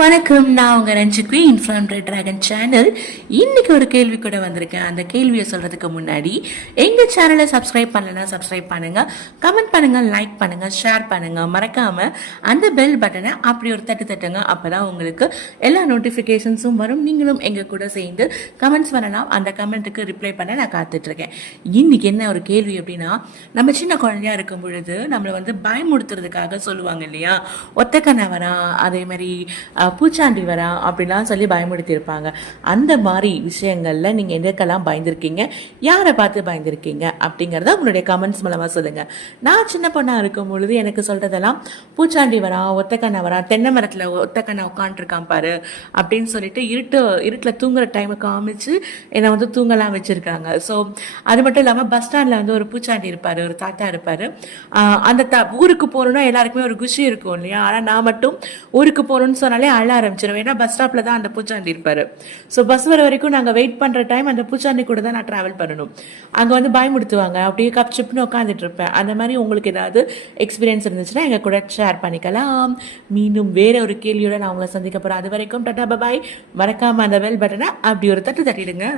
வணக்கம். நான் உங்கள் ரஞ்சித் இன்ஃப்ளாம் ரெட் டிராகன் சேனல் இன்றைக்கி ஒரு கேள்வி கூட வந்திருக்கேன். அந்த கேள்வியை சொல்கிறதுக்கு முன்னாடி எங்கள் சேனலை சப்ஸ்கிரைப் பண்ணலனா சப்ஸ்கிரைப் பண்ணுங்க. கமெண்ட் பண்ணுங்கள் லைக் பண்ணுங்கள் ஷேர் பண்ணுங்கள் மறக்காமல் அந்த பெல் பட்டனை அப்படி ஒரு தட்டு தட்டுங்க. அப்போ தான் உங்களுக்கு எல்லா நோட்டிஃபிகேஷன்ஸும் வரும். நீங்களும் எங்கள் கூட சேர்ந்து கமெண்ட்ஸ் பண்ணலாம். அந்த கமெண்ட்டுக்கு ரிப்ளை பண்ண நான் காத்துட்ருக்கேன். இன்றைக்கி என்ன ஒரு கேள்வி அப்படின்னா நம்ம சின்ன குழந்தையாக இருக்கும் பொழுது நம்மளை வந்து பயமுடுத்துறதுக்காக சொல்லுவாங்க இல்லையா? ஒத்த வரா அதே மாதிரி பூச்சாண்டி வரா அப்படிலாம் சொல்லி பயமுடுத்தியிருப்பாங்க அந்த மாதிரி விஷயங்களில் நீங்கள் எதுக்கெல்லாம் பயந்துருக்கீங்க? யாரை பார்த்து பயந்துருக்கீங்க? அப்படிங்கிறத உங்களுடைய கமெண்ட்ஸ் மூலமாக சொல்லுங்கள் நான் சின்ன பொண்ணாக இருக்கும் பொழுது எனக்கு சொல்கிறதெல்லாம் பூச்சாண்டி வரா ஒத்தக்கண்ணை வரா தென்னை மரத்தில் ஒத்தக்கண்ணை உட்காந்துருக்கான் பாரு அப்படின்னு சொல்லிட்டு இருட்டு இருட்டில் தூங்குற டைமை காமிச்சு என்னை வந்து தூங்கலாம் வச்சுருக்காங்க. ஸோ அது மட்டும் இல்லாமல் பஸ் ஸ்டாண்டில் வந்து ஒரு பூச்சாண்டி இருப்பார் ஒரு தாத்தா இருப்பார். அந்த த ஊருக்கு போகணுன்னா எல்லாருக்குமே ஒரு குஷி இருக்கும் இல்லையா? ஆனால் நான் மட்டும் ஊருக்கு போகணுன்னு சொன்னாலே அழ ஆரம்பிச்சிடும் ஏன்னா பஸ் ஸ்டாப்பில் தான் அந்த பூச்சாண்டி இருப்பார். ஸோ பஸ் வர வரைக்கும் நாங்கள் வெயிட் பண்ணுற டைம் அந்த பூச்சாண்டி கூட தான் நான் ட்ராவல் பண்ணணும். அங்கே வந்து பயமுடுத்துவாங்க. அப்படியே கப் சிப்னு உட்காந்துட்டு இருப்பேன். அந்த மாதிரி உங்களுக்கு ஏதாவது எக்ஸ்பீரியன்ஸ் இருந்துச்சுன்னா எங்கள் கூட ஷேர் பண்ணிக்கலாம். மீண்டும் வேற ஒரு கேள்வியோட நான் உங்களை சந்திக்க போகிறேன் அது வரைக்கும் டட்டா பபாய் மறக்காம அந்த பெல் பட்டனை அப்படி ஒரு தட்டு தட்டிடுங்க.